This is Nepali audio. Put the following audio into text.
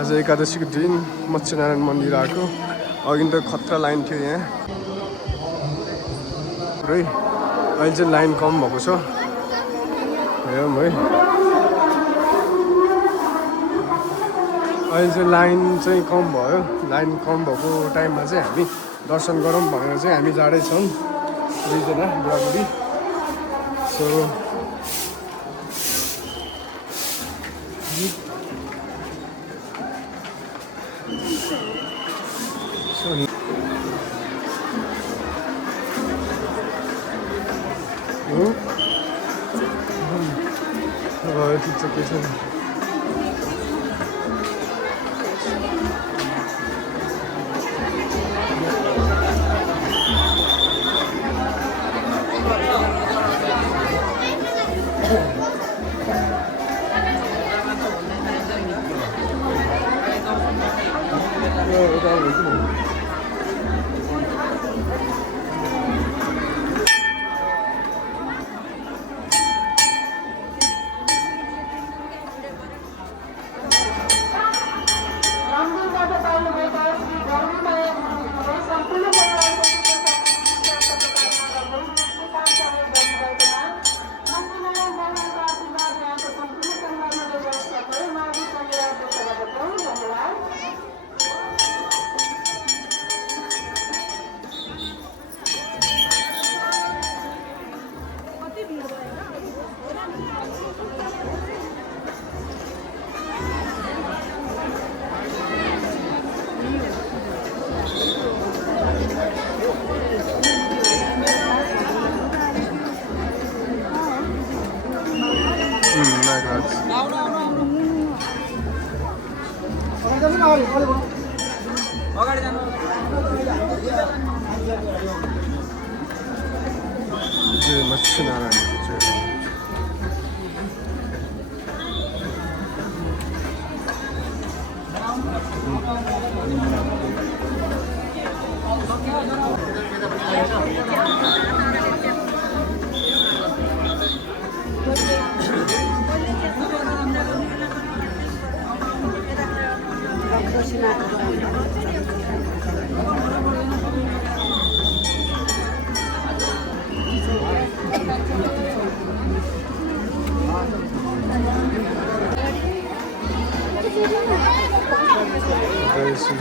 आज एकादशीको दिन मत्स्यनारायण मन्दिर आएको। अघि त खतरा लाइन थियो यहाँ पुरै। अहिले चाहिँ लाइन कम भएको छ। हेरौँ है, अहिले चाहिँ लाइन चाहिँ कम भयो। लाइन कम भएको टाइममा चाहिँ हामी दर्शन गरौँ भनेर चाहिँ हामी जाँदै छौँ दुईजना बुढाबुढी। सो ठिक छ, के छैन। अगाडि जानु मत्स्यनारायण जय श्री